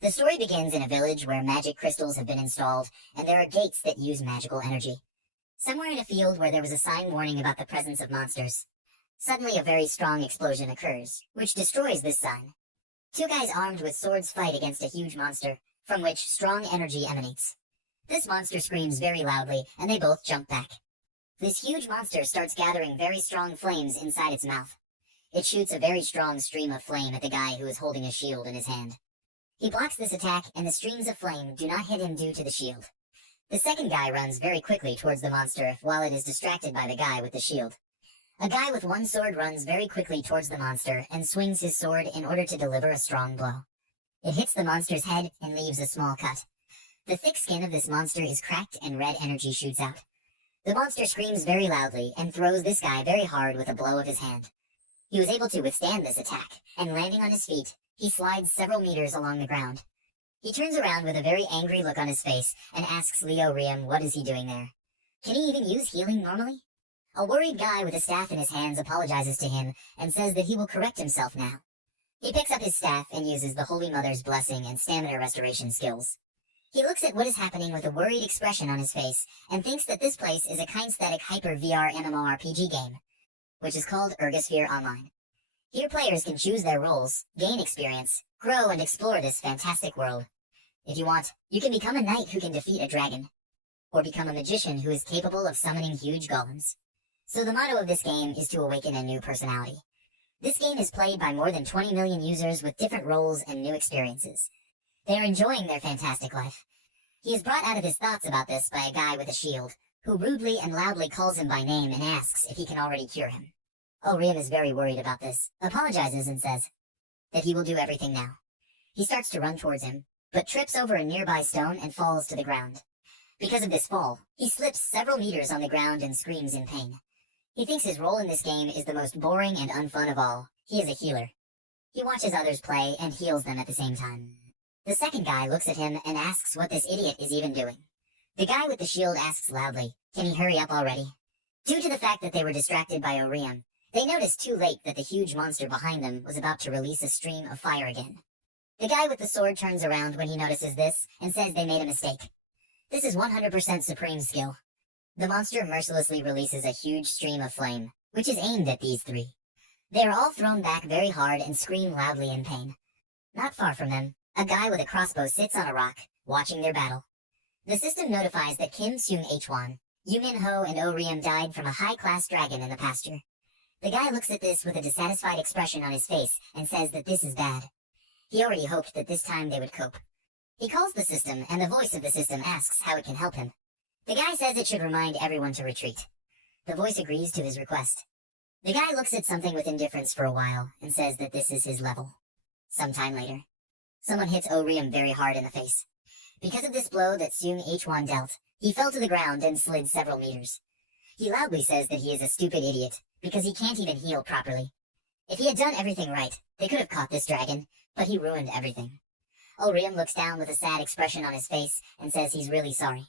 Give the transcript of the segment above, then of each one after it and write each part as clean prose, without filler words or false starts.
The story begins in a village where magic crystals have been installed, and there are gates that use magical energy. Somewhere in a field where there was a sign warning about the presence of monsters. Suddenly a very strong explosion occurs, which destroys this sign. Two guys armed with swords fight against a huge monster, from which strong energy emanates. This monster screams very loudly, and they both jump back. This huge monster starts gathering very strong flames inside its mouth. It shoots a very strong stream of flame at the guy who is holding a shield in his hand. He blocks this attack, and the streams of flame do not hit him due to the shield. The second guy runs very quickly towards the monster while it is distracted by the guy with the shield. A guy with one sword runs very quickly towards the monster and swings his sword in order to deliver a strong blow. It hits the monster's head and leaves a small cut. The thick skin of this monster is cracked and red energy shoots out. The monster screams very loudly and throws this guy very hard with a blow of his hand. He was able to withstand this attack, and landing on his feet, he slides several meters along the ground. He turns around with a very angry look on his face and asks Leo Riem what is he doing there. Can he even use healing normally? A worried guy with a staff in his hands apologizes to him and says that he will correct himself now. He picks up his staff and uses the Holy Mother's blessing and stamina restoration skills. He looks at what is happening with a worried expression on his face and thinks that this place is a kinesthetic hyper VR MMORPG game, which is called Ergosphere Online. Here players can choose their roles, gain experience, grow and explore this fantastic world. If you want, you can become a knight who can defeat a dragon, or become a magician who is capable of summoning huge golems. So the motto of this game is to awaken a new personality. This game is played by more than 20 million users with different roles and new experiences. They are enjoying their fantastic life. He is brought out of his thoughts about this by a guy with a shield, who rudely and loudly calls him by name and asks if he can already cure him. Riem is very worried about this, apologizes and says that he will do everything now. He starts to run towards him, but trips over a nearby stone and falls to the ground. Because of this fall, he slips several meters on the ground and screams in pain. He thinks his role in this game is the most boring and unfun of all. He is a healer. He watches others play and heals them at the same time. The second guy looks at him and asks what this idiot is even doing. The guy with the shield asks loudly, can he hurry up already? Due to the fact that they were distracted by Riem, they noticed too late that the huge monster behind them was about to release a stream of fire again. The guy with the sword turns around when he notices this and says they made a mistake. This is 100% supreme skill. The monster mercilessly releases a huge stream of flame, which is aimed at these three. They are all thrown back very hard and scream loudly in pain. Not far from them, a guy with a crossbow sits on a rock, watching their battle. The system notifies that Kim Seung-hwan, Yoo Min-ho and Riem died from a high-class dragon in the pasture. The guy looks at this with a dissatisfied expression on his face and says that this is bad. He already hoped that this time they would cope. He calls the system and the voice of the system asks how it can help him. The guy says it should remind everyone to retreat. The voice agrees to his request. The guy looks at something with indifference for a while and says that this is his level. Sometime later, someone hits Riem very hard in the face. Because of this blow that Seung-hwan dealt, he fell to the ground and slid several meters. He loudly says that he is a stupid idiot, because he can't even heal properly. If he had done everything right, they could have caught this dragon, but he ruined everything. Riem looks down with a sad expression on his face and says he's really sorry.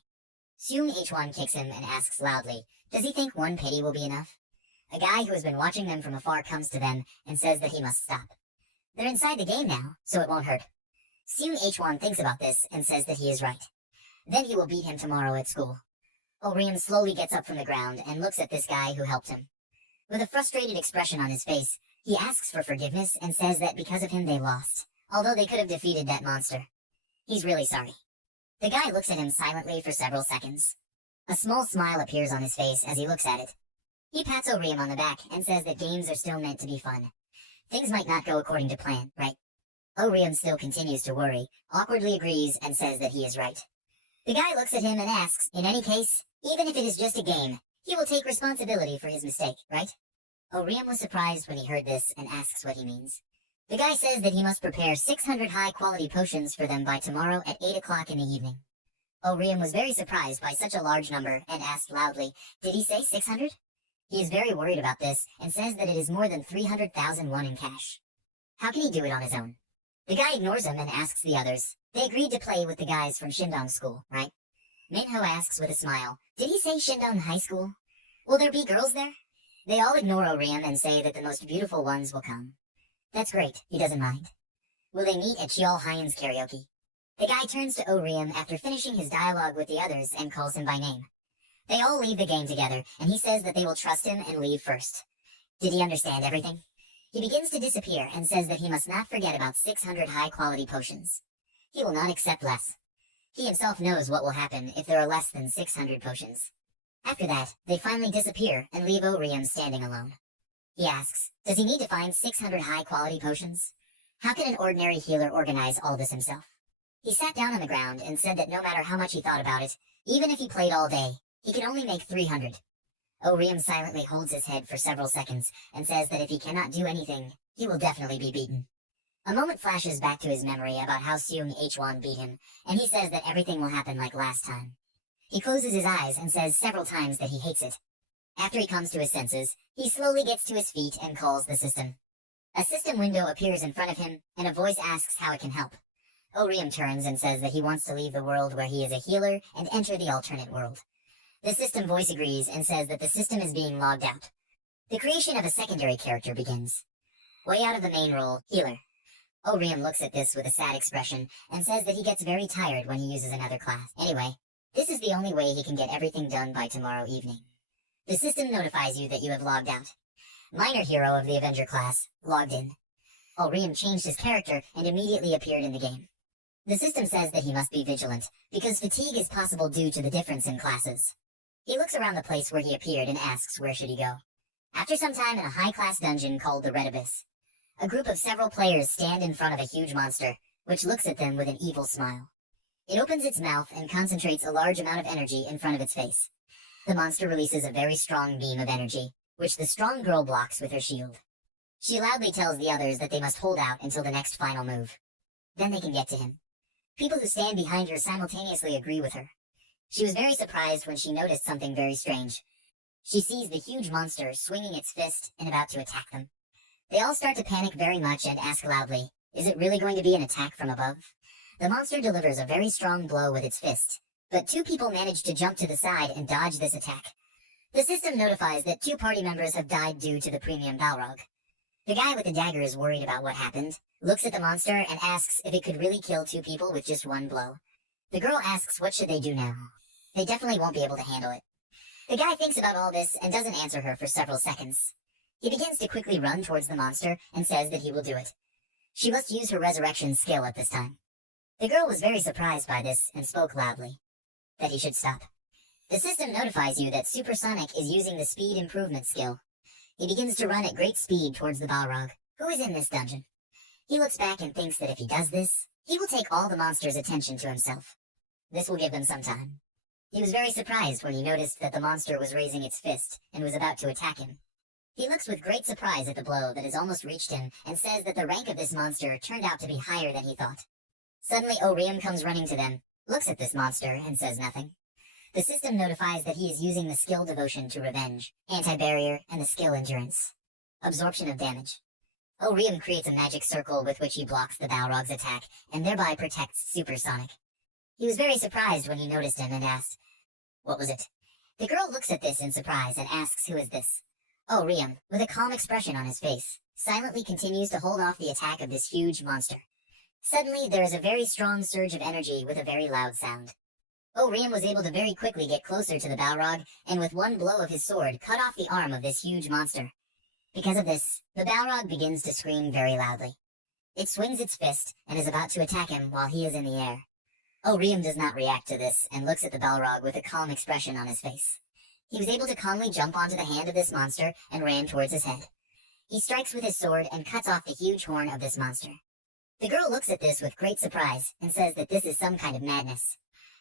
Seung-hwan kicks him and asks loudly, does he think one pity will be enough? A guy who has been watching them from afar comes to them and says that he must stop. They're inside the game now, so it won't hurt. Seung-hwan thinks about this and says that he is right. Then he will beat him tomorrow at school. Riem slowly gets up from the ground and looks at this guy who helped him. With a frustrated expression on his face, he asks for forgiveness and says that because of him they lost, although they could have defeated that monster. He's really sorry. The guy looks at him silently for several seconds. A small smile appears on his face as he looks at it. He pats Riem on the back and says that games are still meant to be fun. Things might not go according to plan, right? Riem still continues to worry, awkwardly agrees and says that he is right. The guy looks at him and asks, in any case, even if it is just a game, he will take responsibility for his mistake, right? Riem was surprised when he heard this and asks what he means. The guy says that he must prepare 600 high-quality potions for them by tomorrow at 8 o'clock in the evening. Riem was very surprised by such a large number and asked loudly, did he say 600? He is very worried about this and says that it is more than 300,000 won in cash. How can he do it on his own? The guy ignores him and asks the others. They agreed to play with the guys from Shindong School, right? Manhwa asks with a smile, did he say Shindong High School? Will there be girls there? They all ignore Riem and say that the most beautiful ones will come. That's great, he doesn't mind. Will they meet at Cheol Hyun's karaoke? The guy turns to Orium after finishing his dialogue with the others and calls him by name. They all leave the game together, and he says that they will trust him and leave first. Did he understand everything? He begins to disappear and says that he must not forget about 600 high-quality potions. He will not accept less. He himself knows what will happen if there are less than 600 potions. After that, they finally disappear and leave Orium standing alone. He asks, does he need to find 600 high-quality potions? How can an ordinary healer organize all this himself? He sat down on the ground and said that no matter how much he thought about it, even if he played all day, he could only make 300. Orium silently holds his head for several seconds and says that if he cannot do anything, he will definitely be beaten. A moment flashes back to his memory about how Seung H1 beat him, and he says that everything will happen like last time. He closes his eyes and says several times that he hates it. After he comes to his senses, he slowly gets to his feet and calls the system. A system window appears in front of him, and a voice asks how it can help. Orium turns and says that he wants to leave the world where he is a healer and enter the alternate world. The system voice agrees and says that the system is being logged out. The creation of a secondary character begins. Way out of the main role, healer. Orium looks at this with a sad expression and says that he gets very tired when he uses another class. Anyway, this is the only way he can get everything done by tomorrow evening. The system notifies you that you have logged out. Minor hero of the Avenger class, logged in. Orium changed his character and immediately appeared in the game. The system says that he must be vigilant, because fatigue is possible due to the difference in classes. He looks around the place where he appeared and asks where should he go. After some time in a high-class dungeon called the Red Abyss, a group of several players stand in front of a huge monster, which looks at them with an evil smile. It opens its mouth and concentrates a large amount of energy in front of its face. The monster releases a very strong beam of energy, which the strong girl blocks with her shield. She loudly tells the others that they must hold out until the next final move. Then they can get to him. People who stand behind her simultaneously agree with her. She was very surprised when she noticed something very strange. She sees the huge monster swinging its fist and about to attack them. They all start to panic very much and ask loudly, is it really going to be an attack from above? The monster delivers a very strong blow with its fist, but two people manage to jump to the side and dodge this attack. The system notifies that 2 party members have died due to the premium Balrog. The guy with the dagger is worried about what happened, looks at the monster and asks if it could really kill 2 people with just 1 blow. The girl asks what should they do now. They definitely won't be able to handle it. The guy thinks about all this and doesn't answer her for several seconds. He begins to quickly run towards the monster and says that he will do it. She must use her resurrection skill at this time. The girl was very surprised by this and spoke loudly. That he should stop. The system notifies you that Supersonic is using the speed improvement skill. He begins to run at great speed towards the Balrog, who is in this dungeon. He looks back and thinks that if he does this, he will take all the monster's attention to himself. This will give them some time. He was very surprised when he noticed that the monster was raising its fist and was about to attack him. He looks with great surprise at the blow that has almost reached him and says that the rank of this monster turned out to be higher than he thought. Suddenly Orium comes running to them, looks at this monster, and says nothing. The system notifies that he is using the skill Devotion to Revenge, Anti-Barrier, and the skill Endurance. Absorption of damage. Orium creates a magic circle with which he blocks the Balrog's attack and thereby protects Supersonic. He was very surprised when he noticed him and asked, what was it? The girl looks at this in surprise and asks who is this. Orium, with a calm expression on his face, silently continues to hold off the attack of this huge monster. Suddenly, there is a very strong surge of energy with a very loud sound. Orium was able to very quickly get closer to the Balrog, and with 1 blow of his sword cut off the arm of this huge monster. Because of this, the Balrog begins to scream very loudly. It swings its fist and is about to attack him while he is in the air. Orium does not react to this and looks at the Balrog with a calm expression on his face. He was able to calmly jump onto the hand of this monster and ran towards his head. He strikes with his sword and cuts off the huge horn of this monster. The girl looks at this with great surprise and says that this is some kind of madness.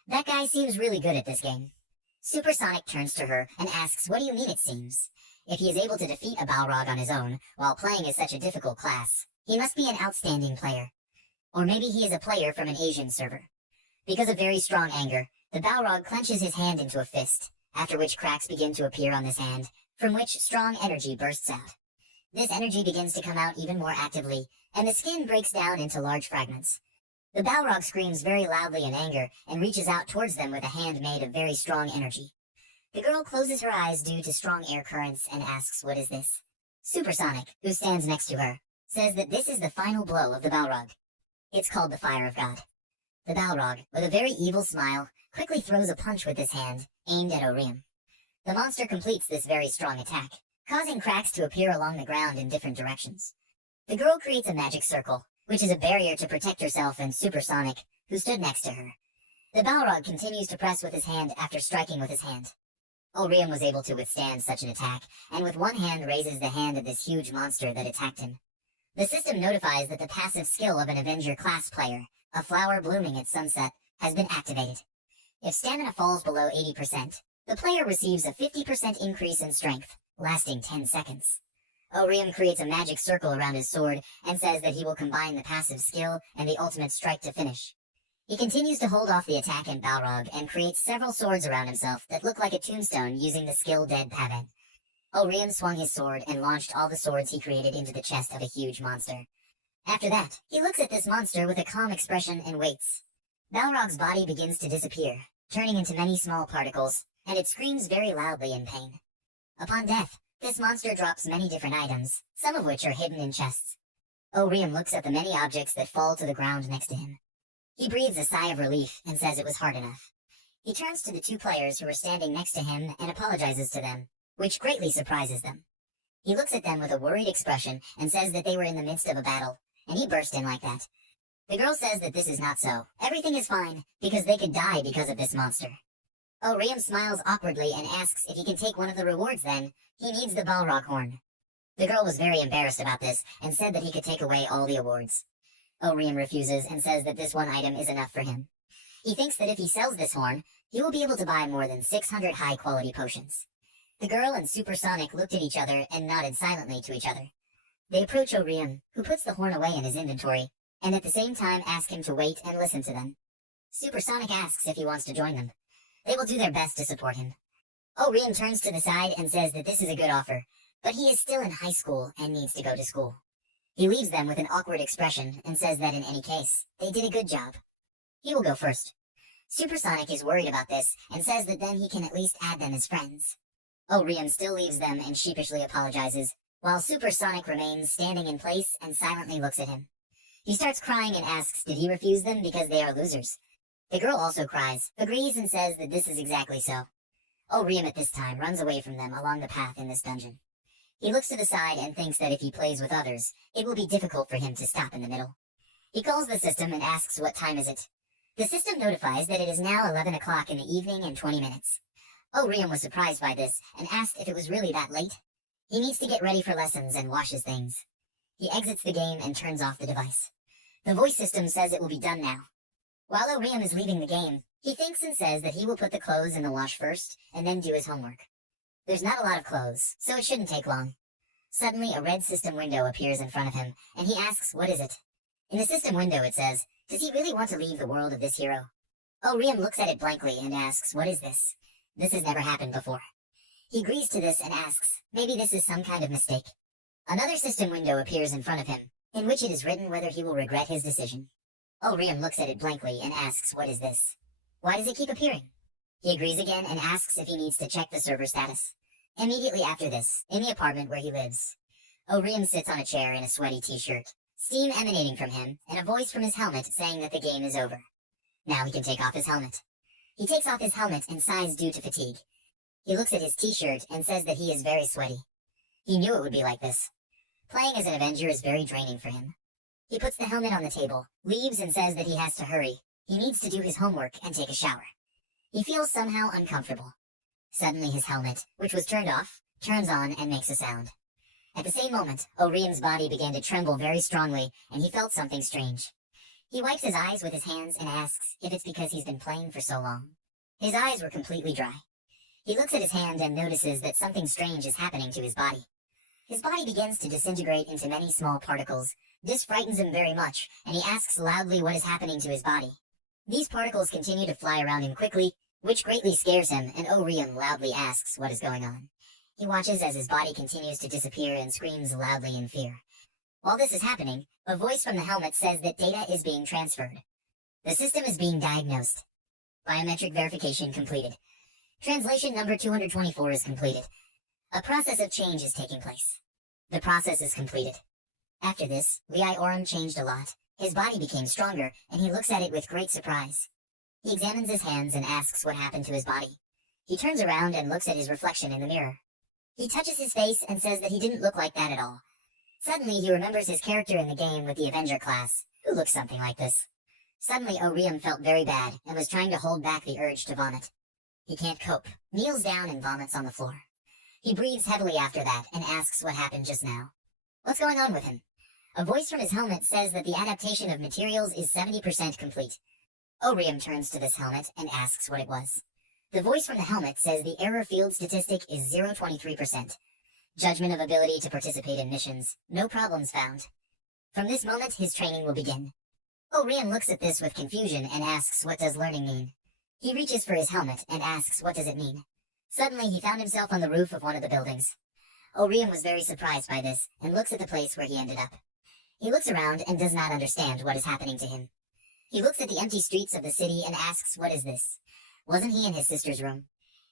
That guy seems really good at this game. Supersonic turns to her and asks, what do you mean it seems? If he is able to defeat a Balrog on his own while playing as such a difficult class, he must be an outstanding player. Or maybe he is a player from an Asian server. Because of very strong anger, the Balrog clenches his hand into a fist, after which cracks begin to appear on this hand, from which strong energy bursts out. This energy begins to come out even more actively, and the skin breaks down into large fragments. The Balrog screams very loudly in anger and reaches out towards them with a hand made of very strong energy. The girl closes her eyes due to strong air currents and asks what is this. Supersonic, who stands next to her, says that this is the final blow of the Balrog. It's called the Fire of God. The Balrog, with a very evil smile, quickly throws a punch with his hand, aimed at Orium. The monster completes this very strong attack, causing cracks to appear along the ground in different directions. The girl creates a magic circle, which is a barrier to protect herself and Supersonic, who stood next to her. The Balrog continues to press with his hand after striking with his hand. Orium was able to withstand such an attack, and with one hand raises the hand of this huge monster that attacked him. The system notifies that the passive skill of an Avenger class player, a flower blooming at sunset, has been activated. If stamina falls below 80%, the player receives a 50% increase in strength, lasting 10 seconds. Orium creates a magic circle around his sword and says that he will combine the passive skill and the ultimate strike to finish. He continues to hold off the attack in Balrog and creates several swords around himself that look like a tombstone using the skill Dead Pavan. Orium swung his sword and launched all the swords he created into the chest of a huge monster. After that, he looks at this monster with a calm expression and waits. Balrog's body begins to disappear, turning into many small particles, and it screams very loudly in pain. Upon death, this monster drops many different items, some of which are hidden in chests. Orium looks at the many objects that fall to the ground next to him. He breathes a sigh of relief and says it was hard enough. He turns to the two players who are standing next to him and apologizes to them, which greatly surprises them. He looks at them with a worried expression and says that they were in the midst of a battle, and he burst in like that. The girl says that this is not so. Everything is fine, because they could die because of this monster. Orium smiles awkwardly and asks if he can take one of the rewards then. He needs the Balrog horn. The girl was very embarrassed about this and said that he could take away all the awards. Orium refuses and says that this one item is enough for him. He thinks that if he sells this horn, he will be able to buy more than 600 high-quality potions. The girl and Supersonic looked at each other and nodded silently to each other. They approach Orium, who puts the horn away in his inventory, and at the same time ask him to wait and listen to them. Supersonic asks if he wants to join them. They will do their best to support him. Orium turns to the side and says that this is a good offer, but he is still in high school and needs to go to school. He leaves them with an awkward expression and says that in any case, they did a good job. He will go first. Supersonic is worried about this and says that then he can at least add them as friends. Orium still leaves them and sheepishly apologizes, while Supersonic remains standing in place and silently looks at him. He starts crying and asks did he refuse them because they are losers. The girl also cries, agrees and says that this is exactly so. Orium at this time runs away from them along the path in this dungeon. He looks to the side and thinks that if he plays with others, it will be difficult for him to stop in the middle. He calls the system and asks what time is it. The system notifies that it is now 11 o'clock in the evening and 20 minutes. Orium was surprised by this and asked if it was really that late. He needs to get ready for lessons and wash his things. He exits the game and turns off the device. The voice system says it will be done now. While Orium is leaving the game, he thinks and says that he will put the clothes in the wash first and then do his homework. There's not a lot of clothes, so it shouldn't take long. Suddenly, a red system window appears in front of him, and he asks, what is it? In the system window it says, does he really want to leave the world of this hero? Orium looks at it blankly and asks, what is this? This has never happened before. He agrees to this and asks, maybe this is some kind of mistake. Another system window appears in front of him, in which it is written whether he will regret his decision. Orium looks at it blankly and asks, what is this? Why does it keep appearing? He agrees again and asks if he needs to check the server status. Immediately after this, in the apartment where he lives, Orium sits on a chair in a sweaty t-shirt, steam emanating from him, and a voice from his helmet saying that the game is over. Now he can take off his helmet. He takes off his helmet and sighs due to fatigue. He looks at his t-shirt and says that he is very sweaty. He knew it would be like this. Playing as an Avenger is very draining for him. He puts the helmet on the table, leaves and says that he has to hurry. He needs to do his homework and take a shower. He feels somehow uncomfortable. Suddenly his helmet, which was turned off, turns on and makes a sound. At the same moment, Orium's body began to tremble very strongly, and he felt something strange. He wipes his eyes with his hands and asks if it's because he's been playing for so long. His eyes were completely dry. He looks at his hand and notices that something strange is happening to his body. His body begins to disintegrate into many small particles. This frightens him very much, and he asks loudly what is happening to his body. These particles continue to fly around him quickly, which greatly scares him, and Orium loudly asks what is going on. He watches as his body continues to disappear and screams loudly in fear. While this is happening, a voice from the helmet says that data is being transferred. The system is being diagnosed. Biometric verification completed. Translation number 224 is completed. A process of change is taking place. The process is completed. After this, Liai Orum changed a lot, His body became stronger, and he looks at it with great surprise. He examines his hands and asks what happened to his body. He turns around and looks at his reflection in the mirror. He touches his face and says that he didn't look like that at all. Suddenly he remembers his character in the game with the Avenger class, who looks something like this. Suddenly Orium felt very bad and was trying to hold back the urge to vomit. He can't cope, kneels down and vomits on the floor. He breathes heavily after that and asks what happened just now. What's going on with him? A voice from his helmet says that the adaptation of materials is 70% complete. Orium turns to this helmet and asks what it was. The voice from the helmet says the error field statistic is 0.23%. Judgment of ability to participate in missions, no problems found. From this moment his training will begin. Orium looks at this with confusion and asks what does learning mean. He reaches for his helmet and asks what does it mean. Suddenly he found himself on the roof of one of the buildings. Orium was very surprised by this and looks at the place where he ended up. He looks around and does not understand what is happening to him. He looks at the empty streets of the city and asks what is this? Wasn't he in his sister's room?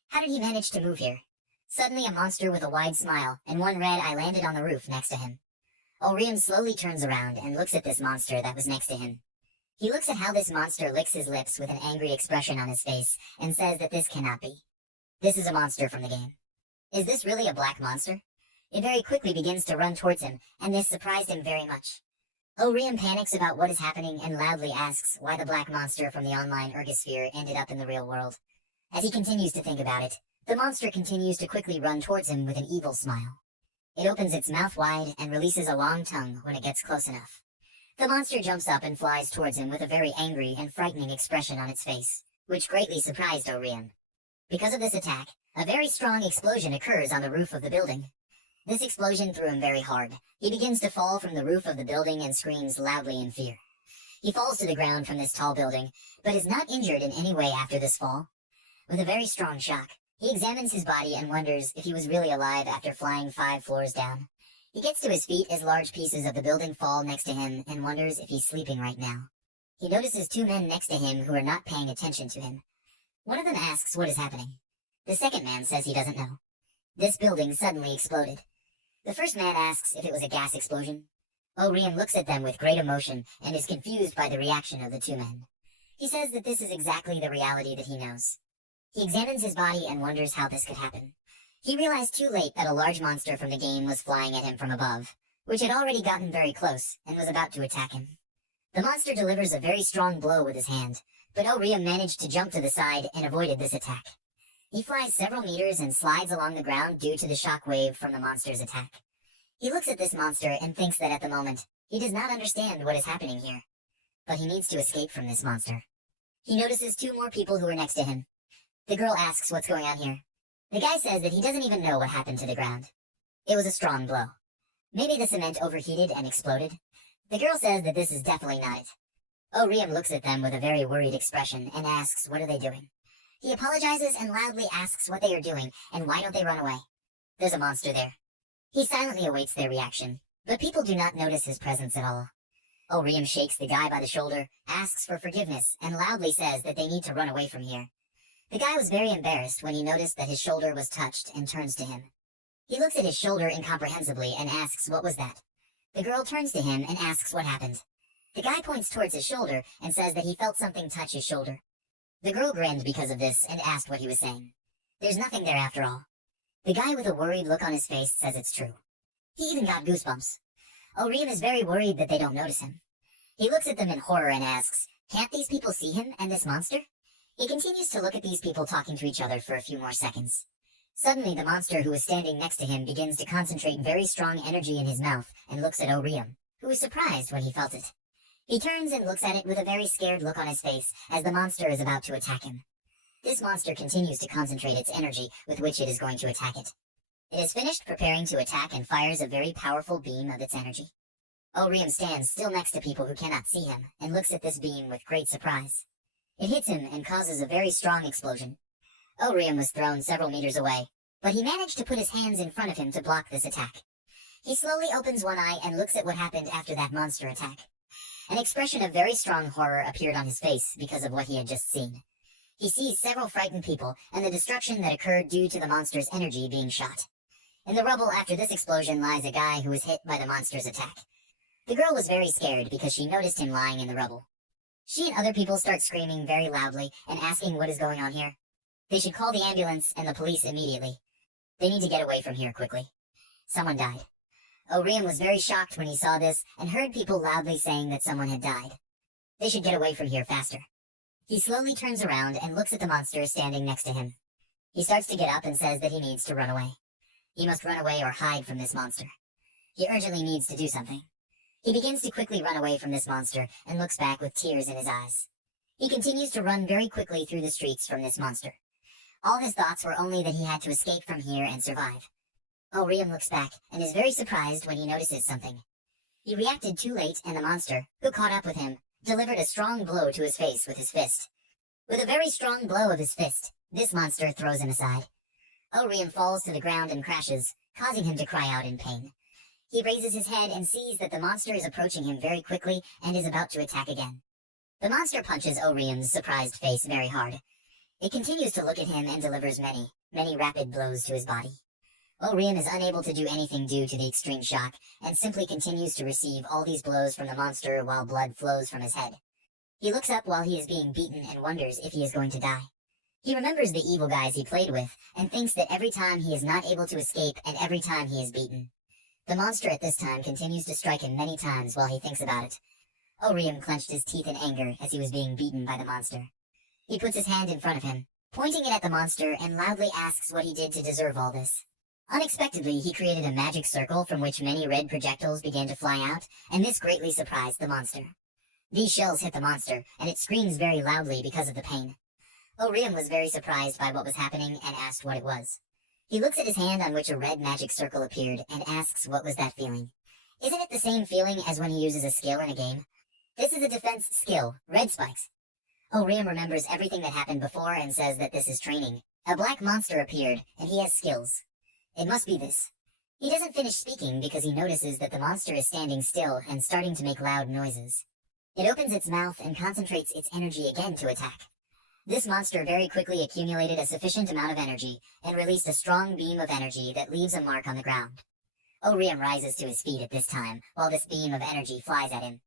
How did he manage to move here? Suddenly a monster with a wide smile and one red eye landed on the roof next to him. Orium slowly turns around and looks at this monster that was next to him. He looks at how this monster licks his lips with an angry expression on his face and says that this cannot be. This is a monster from the game. Is this really a black monster? It very quickly begins to run towards him, and this surprised him very much. Orium panics about what is happening and loudly asks why the black monster from the online ergosphere ended up in the real world. As he continues to think about it, the monster continues to quickly run towards him with an evil smile. It opens its mouth wide and releases a long tongue when it gets close enough. The monster jumps up and flies towards him with a very angry and frightening expression on its face, which greatly surprised Orium. Because of this attack, a very strong explosion occurs on the roof of the building. This explosion threw him very hard. He begins to fall from the roof of the building and screams loudly in fear. He falls to the ground from this tall building, but is not injured in any way after this fall. With a very strong shock, he examines his body and wonders if he was really alive after flying 5 floors down. He gets to his feet as large pieces of the building fall next to him and wonders if he's sleeping right now. He notices 2 men next to him who are not paying attention to him. One of them asks what is happening. The second man says he doesn't know. This building suddenly exploded. The first man asks if it was a gas explosion. Orium looks at them with great emotion and is confused by the reaction of the 2 men. He says that this is exactly the reality that he knows. He examines his body and wonders how this could happen. He realized too late that a large monster from the game was flying at him from above, which had already gotten very close and was about to attack him. The monster delivers a very strong blow with his hand, but Orium managed to jump to the side and avoided this attack. He flies several meters and slides along the ground due to the shock wave from the monster's attack. He looks at this monster and thinks that at the moment, he does not understand what is happening here. But he needs to escape from this monster. He notices 2 more people who are next to him. The girl asks what's going on here. The guy says that he doesn't even know what happened to the ground. It was a strong blow. Maybe the cement overheated and exploded. The girl says that this is definitely not it. Orium looks at them with a very worried expression and asks what are they doing. He apologizes and loudly asks what they are doing and why don't they run away. There's a monster there. He silently awaits their reaction, but people do not notice his presence at all. Orium shakes the guy by the shoulder, asks for forgiveness, and loudly says that they need to run away from here. The guy was very embarrassed when he noticed that his shoulder was touched and turns to him. He looks at his shoulder incomprehensibly and asks what was that. The girl turns to him and asks what happened. The guy points towards his shoulder and says that he felt something touch his shoulder. The girl grinned because of this and asked what he was saying. There's nothing there after all. The guy with a worried look on his face says it's true. He even got goosebumps. Orium is very worried that they don't notice him. He looks at them in horror and asks, can't these people see him and this monster? He continues to look at these people talking to each other for a few more seconds. Suddenly the monster who is standing next to him begins to concentrate very strong energy in his mouth and looks at Orium, who is surprised when he felt it. He turns and looks at it with a very scared look on his face as the monster is about to attack him. This monster continues to concentrate its energy with which it is going to attack it. It is finished preparing to attack and fires a very powerful beam of its energy. Orium stands still next to people who cannot see him and looks at this beam with great surprise. It hits him and causes a very strong explosion. Orium was thrown several meters away, but he managed to put his hands in front of him to block this attack. He slowly opens one eye and looks at what happened after that monster attack. An expression of very strong horror appeared on his face because of what he had just seen. He sees several frightened people and the destruction that occurred due to the monster's energy being shot. In the rubble after this explosion lies a guy who was hit by the monster's attack. The girl was very scared because she noticed him lying in the rubble. She and other people start screaming very loudly and asking what is going on here. They should call the ambulance and the police immediately. They need to get away from here quickly. Someone died. Orium was very shocked when he saw this and heard people loudly saying that someone had died. They should get away from here faster. He slowly turns around and looks at the monster standing next to him. He starts to get up and says that he needs to run away. He must run away or hide from this monster. He urgently needs to do something. He begins to quickly run away from this monster and looks back with tears in his eyes. He continues to run very quickly through the streets from this monster. All his thoughts were only that he had to escape from here and survive. Orium looks back and is very surprised when he notices something. He reacted too late and the monster, who caught up with him, delivered a strong blow to his face with his fist. With a very strong blow of his fist, this monster throws him aside. Orium falls to the ground and crashes, causing him to cry out in pain. He raises his head and sees that the monster is approaching him very quickly and is about to attack again. The monster punches Orium's surprised face very hard. It continues to look at him and delivers many, many rapid blows to his body. Orium is unable to do anything due to the extreme shock, and simply continues to receive all these blows from the monster while blood flows from his head. He looks up while he is being beaten and wonders if he is going to die. He remembers the evil guys he played with, and thinks that every time he is not able to escape and every time he is beaten. The monster at this time continues to strike him many times while he thinks about it. Orium clenched his teeth in anger as he was being beaten by the monster. He puts his hand in front of him, pointing it at the monster and loudly asks what he did to deserve all this. Unexpectedly, he created a magic circle from which many red projectiles began to fly out, and this greatly surprised the monster. These shells hit the monster, and it screams very loudly because of the pain. Orium was very surprised by what was happening and asked what it was. He looks at his hand on which a red magic circle appeared and asks what was that feeling. Isn't it the same feeling as when he uses a skill in a game? This is a defense skill, red spikes. Orium remembers everything that happened before and says that this is training. A black monster appeared, and he has skills. It must be this. He doesn't finish speaking because he notices that the monster is standing still and starting to make loud noises. It opens its mouth and concentrates its energy again to attack. This monster very quickly accumulated a sufficient amount of energy and released a strong beam of energy that leaves a mark on the ground. Orium rises to his feet at this time while this beam of energy flies at him.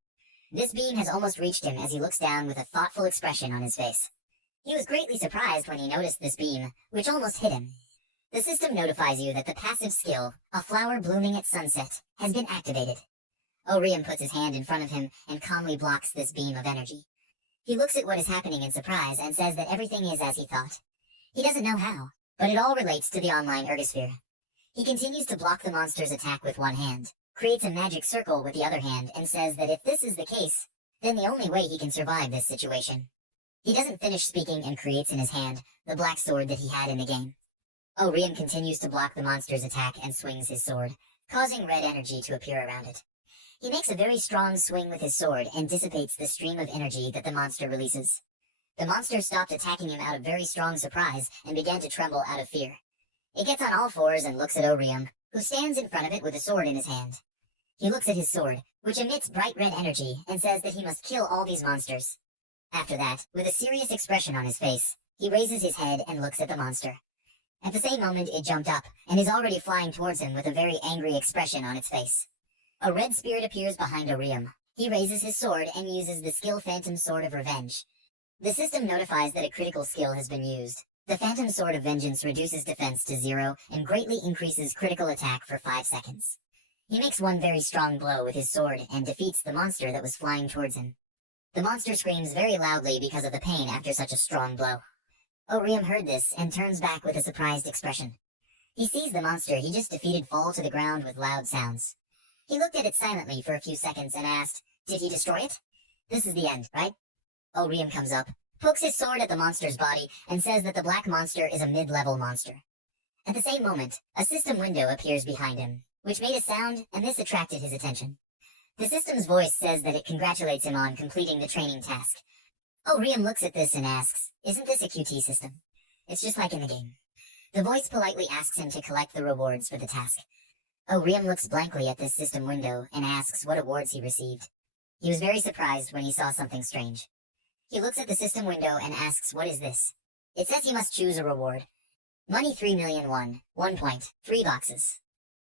This beam has almost reached him as he looks down with a thoughtful expression on his face. He was greatly surprised when he noticed this beam, which almost hit him. The system notifies you that the passive skill, a flower blooming at sunset, has been activated. Orium puts his hand in front of him and calmly blocks this beam of energy. He looks at what is happening in surprise and says that everything is as he thought. He doesn't know how, but it all relates to the online ergosphere. He continues to block the monster's attack with one hand, creates a magic circle with the other hand, and says that if this is the case, then the only way he can survive this situation. He doesn't finish speaking and creates in his hand the black sword that he had in the game. Orium continues to block the monster's attack and swings his sword, causing red energy to appear around it. He makes a very strong swing with his sword and dissipates the stream of energy that the monster releases. The monster stopped attacking him out of very strong surprise and began to tremble out of fear. It gets on all fours and looks at Orium, who stands in front of it with a sword in his hand. He looks at his sword, which emits bright red energy, and says that he must kill all these monsters. After that, with a serious expression on his face, he raises his head and looks at the monster. At the same moment it jumped up, and is already flying towards him with a very angry expression on its face. A red spirit appears behind Orium. He raises his sword and uses the skill Phantom Sword of Revenge. The system notifies that a critical skill has been used. The Phantom Sword of Vengeance reduces defense to 0 and greatly increases critical attack for 5 seconds. He makes one very strong blow with his sword and defeats the monster that was flying towards him. The monster screams very loudly because of the pain after such a strong blow. Orium heard this and turns back with a surprised expression. He sees the monster he just defeated fall to the ground with loud sounds. He looked at it silently for a few seconds and asked, "Did he destroy it? This is the end, right?" Orium comes up, pokes his sword at the monster's body, and says that the black monster is a mid-level monster. At the same moment, a system window appears behind him, which made a sound, and this attracted his attention. The system's voice says that it congratulates him on completing the training task. Orium looks at this and asks, "Isn't this a QT system?" "It's just like in the game." The voice politely asks him to collect the rewards for the task. Orium looks blankly at this system window and asks what awards he received. He was very surprised when he saw something strange. He looks at the system window and asks, "What is this?" It says he must choose a reward. Money 3,000,001, 1 point, 3 boxes.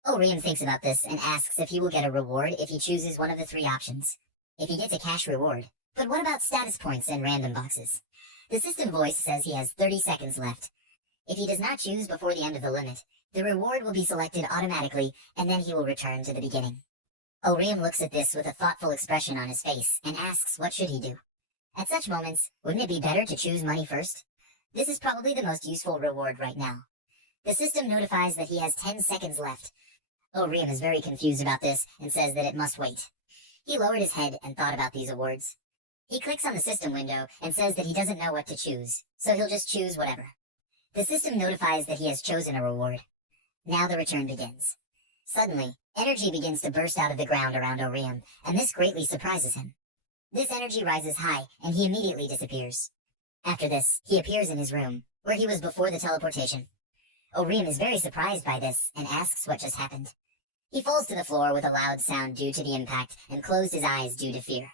Orium thinks about this and asks if he will get a reward if he chooses one of the three options. If he gets a cash reward. But what about status points and random boxes? The system voice says he has 30 seconds left. If he does not choose before the end of the limit, the reward will be selected automatically, and then he will return to the beginning. Orium looks at this with a thoughtful expression on his face and asks what should he do. At such moments, wouldn't it be better to choose money first? This is probably the most useful reward right now. The system notifies that he has 10 seconds left. Orium is very confused about this and says that it must wait. He lowered his head and thought about these awards. He clicks on the system window and says that he doesn't know what to choose, so he'll just choose whatever. The system notifies that he has chosen a reward. Now the return begins. Suddenly, energy begins to burst out of the ground around Orium, and this greatly surprises him. This energy rises high, and he immediately disappears. After this, he appears in his room, where he was before the teleportation. Orium is very surprised by this, and asks what just happened. He falls to the floor with a loud sound due to the impact, and closed his eyes due to fear.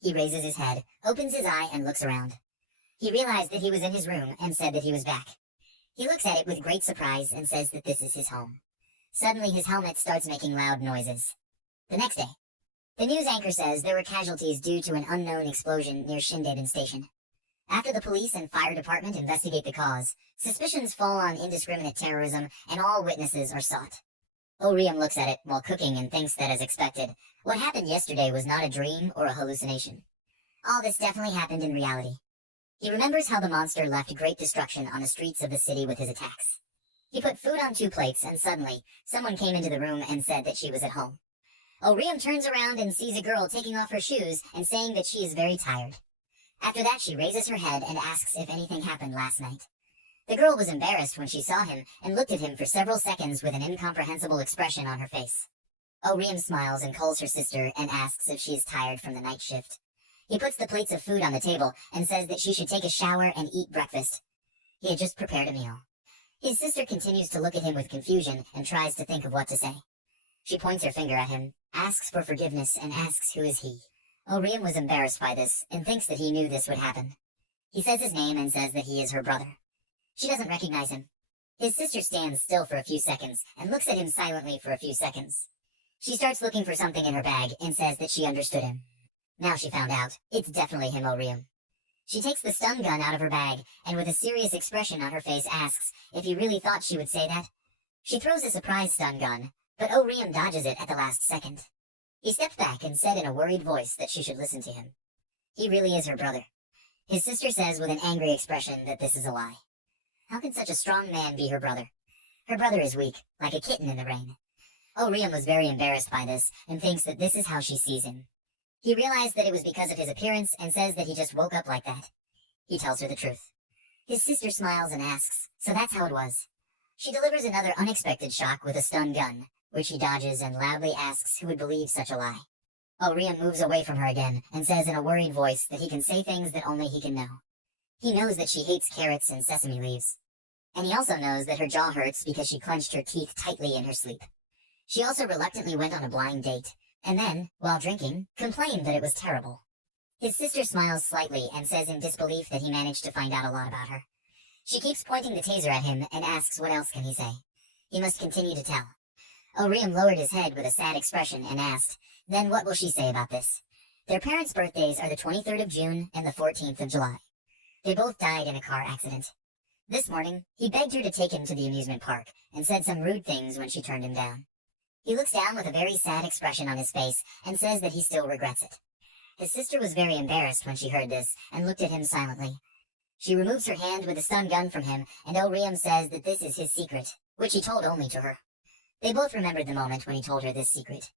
He raises his head, opens his eye, and looks around. He realized that he was in his room, and said that he was back. He looks at it with great surprise, and says that this is his home. Suddenly his helmet starts making loud noises. The next day, the news anchor says there were casualties due to an unknown explosion near Shindaden Station. After the police and fire department investigate the cause, suspicions fall on indiscriminate terrorism, and all witnesses are sought. Orium looks at it while cooking and thinks that, as expected, what happened yesterday was not a dream or a hallucination. All this definitely happened in reality. He remembers how the monster left great destruction on the streets of the city with his attacks. He put food on 2 plates, and suddenly, someone came into the room and said that she was at home. Orium turns around and sees a girl taking off her shoes and saying that she is very tired. After that, she raises her head and asks if anything happened last night. The girl was embarrassed when she saw him and looked at him for several seconds with an incomprehensible expression on her face. Orium smiles and calls her sister and asks if she is tired from the night shift. He puts the plates of food on the table and says that she should take a shower and eat breakfast. He had just prepared a meal. His sister continues to look at him with confusion and tries to think of what to say. She points her finger at him, asks for forgiveness, and asks who is he. Orium was embarrassed by this and thinks that he knew this would happen. He says his name and says that he is her brother. She doesn't recognize him. His sister stands still for a few seconds and looks at him silently for a few seconds. She starts looking for something in her bag and says that she understood him. Now she found out, it's definitely him, Orium. She takes the stun gun out of her bag and with a serious expression on her face asks if he really thought she would say that. She throws a surprise stun gun, but Orium dodges it at the last second. He stepped back and said in a worried voice that she should listen to him. He really is her brother. His sister says with an angry expression that this is a lie. How can such a strong man be her brother? Her brother is weak, like a kitten in the rain. Orium was very embarrassed by this and thinks that this is how she sees him. He realized that it was because of his appearance and says that he just woke up like that. He tells her the truth. His sister smiles and asks, so that's how it was. She delivers another unexpected shock with a stun gun, which he dodges and loudly asks who would believe such a lie. Orium moves away from her again and says in a worried voice that he can say things that only he can know. He knows that she hates carrots and sesame leaves. And he also knows that her jaw hurts because she clenched her teeth tightly in her sleep. She also reluctantly went on a blind date, and then, while drinking, complained that it was terrible. His sister smiles slightly and says in disbelief that he managed to find out a lot about her. She keeps pointing the taser at him and asks what else can he say. He must continue to tell. Orium lowered his head with a sad expression and asked, then what will she say about this? Their parents' birthdays are the 23rd of June and the 14th of July. They both died in a car accident. This morning, he begged her to take him to the amusement park and said some rude things when she turned him down. He looks down with a very sad expression on his face and says that he still regrets it. His sister was very embarrassed when she heard this and looked at him silently. She removes her hand with a stun gun from him and Orium says that this is his secret, which he told only to her. They both remembered the moment when he told her this secret.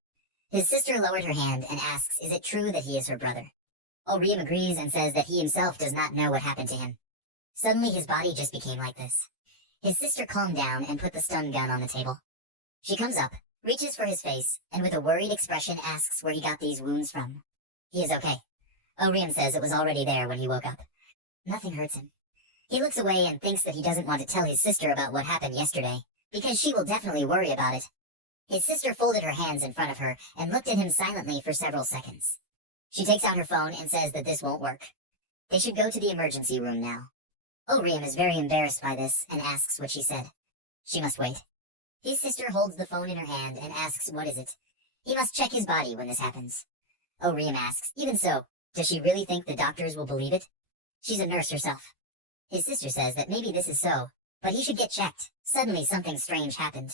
His sister lowered her hand and asks is it true that he is her brother. Orium agrees and says that he himself does not know what happened to him. Suddenly his body just became like this. His sister calmed down and put the stun gun on the table. She comes up, reaches for his face, and with a worried expression asks where he got these wounds from. He is okay. Orium says it was already there when he woke up. Nothing hurts him. He looks away and thinks that he doesn't want to tell his sister about what happened yesterday, because she will definitely worry about it. His sister folded her hands in front of her and looked at him silently for several seconds. She takes out her phone and says that this won't work. They should go to the emergency room now. Orium is very embarrassed by this and asks what she said. She must wait. His sister holds the phone in her hand and asks what is it. He must check his body when this happens. Riem asks, even so, does she really think the doctors will believe it? She's a nurse herself. His sister says that maybe this is so, but he should get checked. Suddenly something strange happened.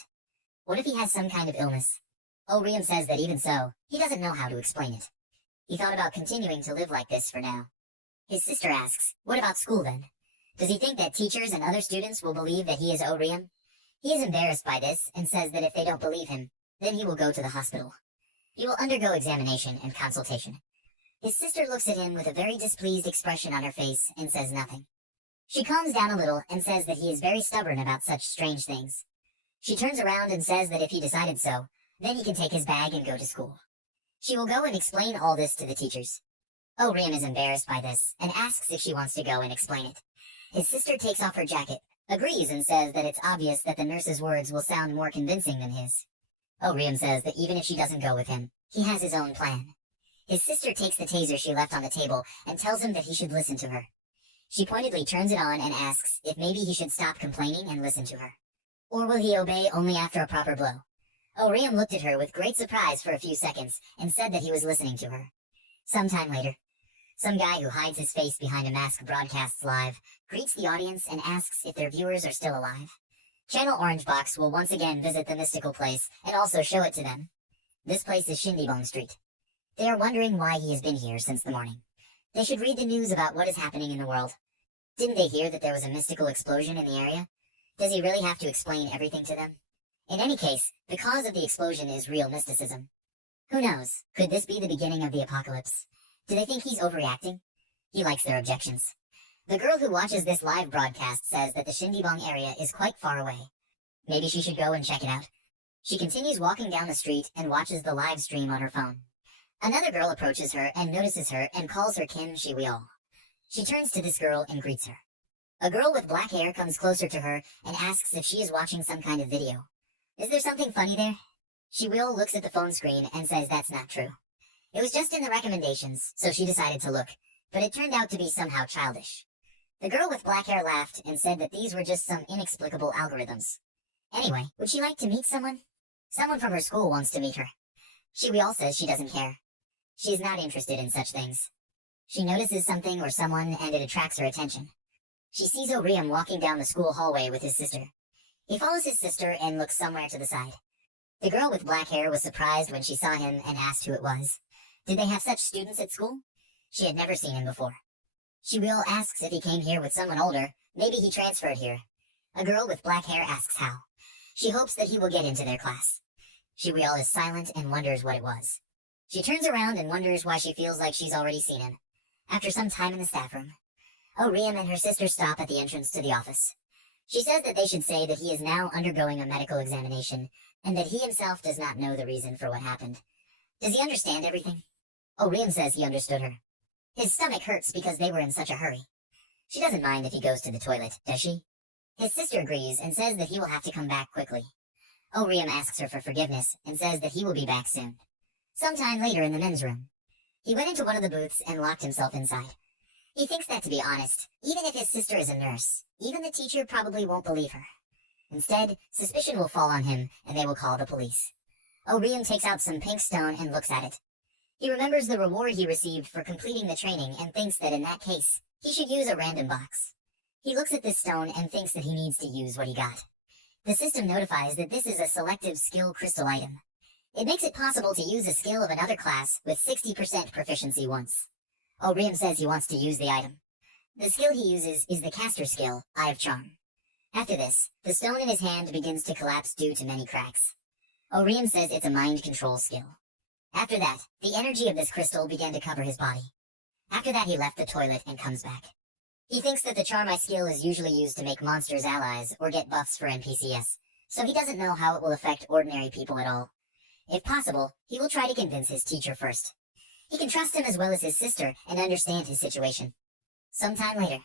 What if he has some kind of illness? Riem says that even so, he doesn't know how to explain it. He thought about continuing to live like this for now. His sister asks, what about school then? Does he think that teachers and other students will believe that he is Riem? He is embarrassed by this and says that if they don't believe him, then he will go to the hospital. He will undergo examination and consultation. His sister looks at him with a very displeased expression on her face and says nothing. She calms down a little and says that he is very stubborn about such strange things. She turns around and says that if he decided so, then he can take his bag and go to school. She will go and explain all this to the teachers. Riem is embarrassed by this and asks if she wants to go and explain it. His sister takes off her jacket, agrees and says that it's obvious that the nurse's words will sound more convincing than his. Riem says that even if she doesn't go with him, he has his own plan. His sister takes the taser she left on the table and tells him that he should listen to her. She pointedly turns it on and asks if maybe he should stop complaining and listen to her. Or will he obey only after a proper blow? Riem looked at her with great surprise for a few seconds and said that he was listening to her. Sometime later, some guy who hides his face behind a mask broadcasts live, greets the audience and asks if their viewers are still alive. Channel Orange Box will once again visit the mystical place and also show it to them. This place is Shindibong Street. They are wondering why he has been here since the morning. They should read the news about what is happening in the world. Didn't they hear that there was a mystical explosion in the area? Does he really have to explain everything to them? In any case, the cause of the explosion is real mysticism. Who knows? Could this be the beginning of the apocalypse? Do they think he's overreacting? He likes their objections. The girl who watches this live broadcast says that the Shindibong area is quite far away. Maybe she should go and check it out. She continues walking down the street and watches the live stream on her phone. Another girl approaches her and notices her and calls her Kim Shiweol. She turns to this girl and greets her. A girl with black hair comes closer to her and asks if she is watching some kind of video. Is there something funny there? Shiweol looks at the phone screen and says that's not true. It was just in the recommendations, so she decided to look, but it turned out to be somehow childish. The girl with black hair laughed and said that these were just some inexplicable algorithms. Anyway, would she like to meet someone? Someone from her school wants to meet her. Shiweol says she doesn't care. She is not interested in such things. She notices something or someone and it attracts her attention. She sees Riem walking down the school hallway with his sister. He follows his sister and looks somewhere to the side. The girl with black hair was surprised when she saw him and asked who it was. Did they have such students at school? She had never seen him before. Shiweol asks if he came here with someone older, maybe he transferred here. A girl with black hair asks how. She hopes that he will get into their class. Shiweol is silent and wonders what it was. She turns around and wonders why she feels like she's already seen him. After some time in the staff room, Riem and her sister stop at the entrance to the office. She says that they should say that he is now undergoing a medical examination, and that he himself does not know the reason for what happened. Does he understand everything? Riem says he understood her. His stomach hurts because they were in such a hurry. She doesn't mind if he goes to the toilet, does she? His sister agrees and says that he will have to come back quickly. Riem asks her for forgiveness and says that he will be back soon. Sometime later in the men's room, he went into one of the booths and locked himself inside. He thinks that, to be honest, even if his sister is a nurse, even the teacher probably won't believe her. Instead, suspicion will fall on him and they will call the police. Riem takes out some pink stone and looks at it. He remembers the reward he received for completing the training and thinks that in that case, he should use a random box. He looks at this stone and thinks that he needs to use what he got. The system notifies that this is a selective skill crystal item. It makes it possible to use a skill of another class with 60% proficiency once. Riem says he wants to use the item. The skill he uses is the caster skill, Eye of Charm. After this, the stone in his hand begins to collapse due to many cracks. Riem says it's a mind control skill. After that, the energy of this crystal began to cover his body. After that he left the toilet and comes back. He thinks that the Charm Eye skill is usually used to make monsters allies or get buffs for NPCs, so he doesn't know how it will affect ordinary people at all. If possible, he will try to convince his teacher first. He can trust him as well as his sister and understand his situation. Sometime later,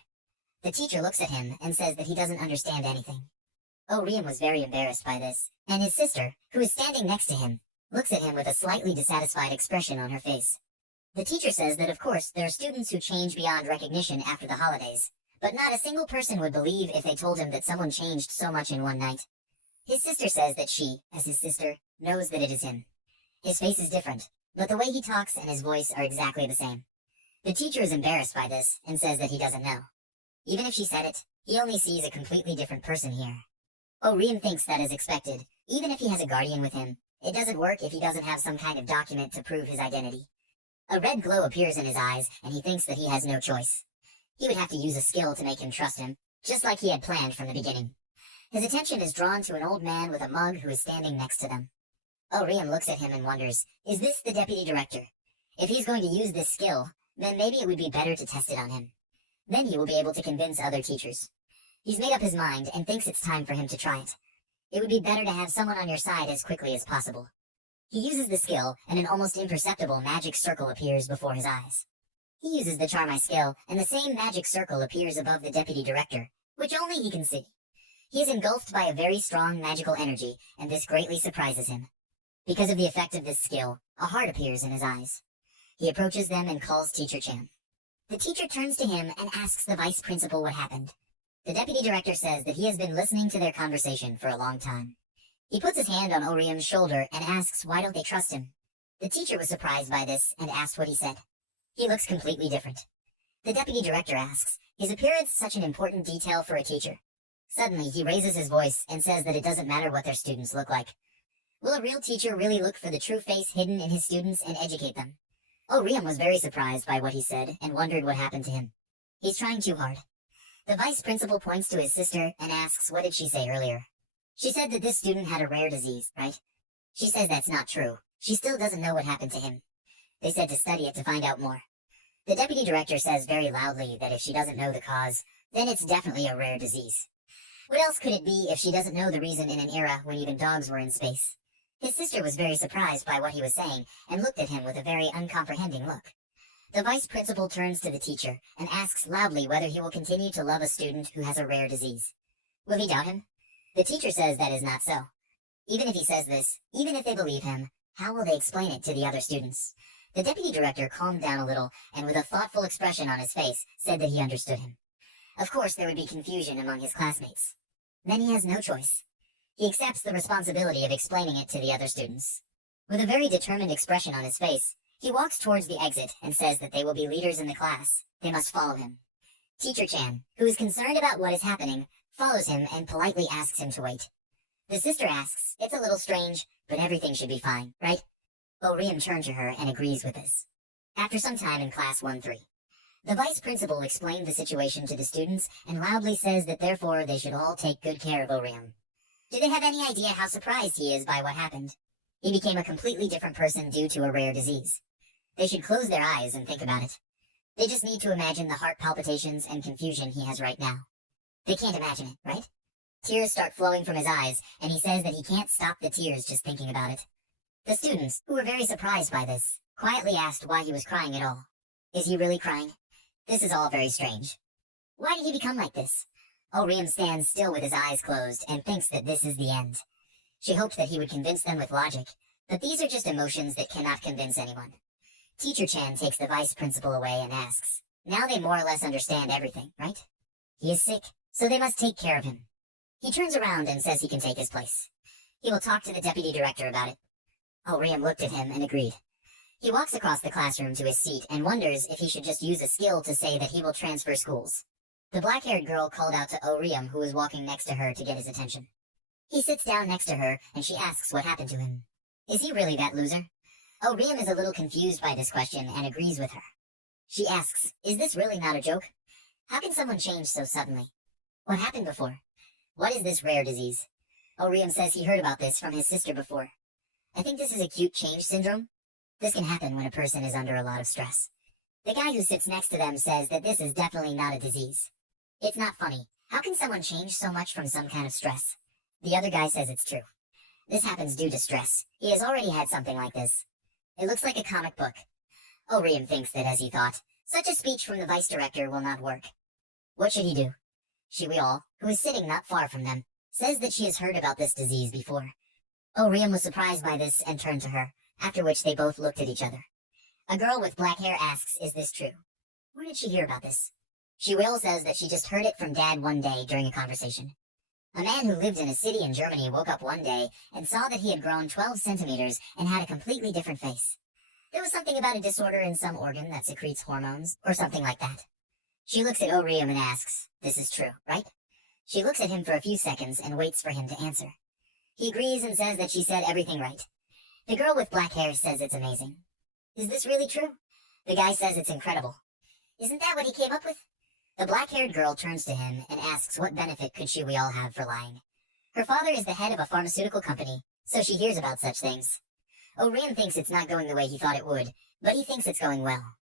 the teacher looks at him and says that he doesn't understand anything. Riem was very embarrassed by this, and his sister, who is standing next to him, looks at him with a slightly dissatisfied expression on her face. The teacher says that of course there are students who change beyond recognition after the holidays, but not a single person would believe if they told him that someone changed so much in one night. His sister says that she, as his sister, knows that it is him. His face is different, but the way he talks and his voice are exactly the same. The teacher is embarrassed by this and says that he doesn't know. Even if she said it, he only sees a completely different person here. Orium thinks that is expected, even if he has a guardian with him. It doesn't work if he doesn't have some kind of document to prove his identity. A red glow appears in his eyes, and he thinks that he has no choice. He would have to use a skill to make him trust him, just like he had planned from the beginning. His attention is drawn to an old man with a mug who is standing next to them. Orium looks at him and wonders, is this the deputy director? If he's going to use this skill, then maybe it would be better to test it on him. Then he will be able to convince other teachers. He's made up his mind and thinks it's time for him to try it. It would be better to have someone on your side as quickly as possible. He uses the skill, and an almost imperceptible magic circle appears before his eyes. He uses the charm eye skill, and the same magic circle appears above the deputy director, which only he can see. He is engulfed by a very strong magical energy, and this greatly surprises him. Because of the effect of this skill, a heart appears in his eyes. He approaches them and calls Teacher Chan. The teacher turns to him and asks the vice principal what happened. The deputy director says that he has been listening to their conversation for a long time. He puts his hand on Orium's shoulder and asks why don't they trust him. The teacher was surprised by this and asked what he said. He looks completely different. The deputy director asks, is appearance such an important detail for a teacher? Suddenly he raises his voice and says that it doesn't matter what their students look like. Will a real teacher really look for the true face hidden in his students and educate them? Orium was very surprised by what he said and wondered what happened to him. He's trying too hard. The vice principal points to his sister and asks what did she say earlier. She said that this student had a rare disease, right? She says that's not true. She still doesn't know what happened to him. They said to study it to find out more. The deputy director says very loudly that if she doesn't know the cause, then it's definitely a rare disease. What else could it be if she doesn't know the reason in an era when even dogs were in space? His sister was very surprised by what he was saying and looked at him with a very uncomprehending look. The vice principal turns to the teacher and asks loudly whether he will continue to love a student who has a rare disease. Will he doubt him? The teacher says that is not so. Even if he says this, even if they believe him, how will they explain it to the other students? The deputy director calmed down a little and with a thoughtful expression on his face said that he understood him. Of course there would be confusion among his classmates. Then he has no choice. He accepts the responsibility of explaining it to the other students. With a very determined expression on his face, he walks towards the exit and says that they will be leaders in the class. They must follow him. Teacher Chan, who is concerned about what is happening, follows him and politely asks him to wait. The sister asks, it's a little strange, but everything should be fine, right? Orium turns to her and agrees with this. After some time in class 1-3, the vice principal explained the situation to the students and loudly says that therefore they should all take good care of Orium. Do they have any idea how surprised he is by what happened? He became a completely different person due to a rare disease. They should close their eyes and think about it. They just need to imagine the heart palpitations and confusion he has right now. They can't imagine it, right? Tears start flowing from his eyes, and he says that he can't stop the tears just thinking about it. The students, who were very surprised by this, quietly asked why he was crying at all. Is he really crying? This is all very strange. Why did he become like this? Orium stands still with his eyes closed and thinks that this is the end. She hoped that he would convince them with logic, but these are just emotions that cannot convince anyone. Teacher Chan takes the vice principal away and asks, now they more or less understand everything, right? He is sick, so they must take care of him. He turns around and says he can take his place. He will talk to the deputy director about it. Orium looked at him and agreed. He walks across the classroom to his seat and wonders if he should just use a skill to say that he will transfer schools. The black-haired girl called out to Orium, who was walking next to her, to get his attention. He sits down next to her and she asks what happened to him. Is he really that loser? Orium is a little confused by this question and agrees with her. She asks, is this really not a joke? How can someone change so suddenly? What happened before? What is this rare disease? Orium says he heard about this from his sister before. I think this is acute change syndrome. This can happen when a person is under a lot of stress. The guy who sits next to them says that this is definitely not a disease. It's not funny. How can someone change so much from some kind of stress? The other guy says it's true. This happens due to stress. He has already had something like this. It looks like a comic book. Orium thinks that as he thought, such a speech from the vice director will not work. What should he do? Shiweol, who is sitting not far from them, says that she has heard about this disease before. Orium was surprised by this and turned to her, after which they both looked at each other. A girl with black hair asks, is this true? Where did she hear about this? Shiweol says that she just heard it from Dad one day during a conversation. A man who lived in a city in Germany woke up one day and saw that he had grown 12 centimeters and had a completely different face. There was something about a disorder in some organ that secretes hormones, or something like that. She looks at Orium and asks, "This is true, right?" She looks at him for a few seconds and waits for him to answer. He agrees and says that she said everything right. The girl with black hair says it's amazing. "Is this really true?" The guy says it's incredible. "Isn't that what he came up with?" The black-haired girl turns to him and asks what benefit could we all have for lying. Her father is the head of a pharmaceutical company, so she hears about such things. Orium thinks it's not going the way he thought it would, but he thinks it's going well.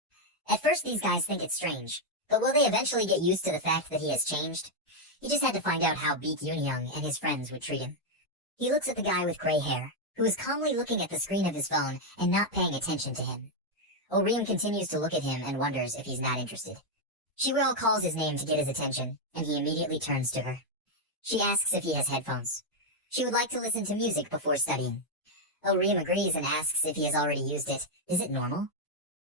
At first these guys think it's strange, but will they eventually get used to the fact that he has changed? He just had to find out how Beak Yoonhyung and his friends would treat him. He looks at the guy with gray hair, who is calmly looking at the screen of his phone and not paying attention to him. Orium continues to look at him and wonders if he's not interested. Shiweo calls his name to get his attention, and he immediately turns to her. She asks if he has headphones. She would like to listen to music before studying. Orium agrees and asks if he has already used it. Is it normal?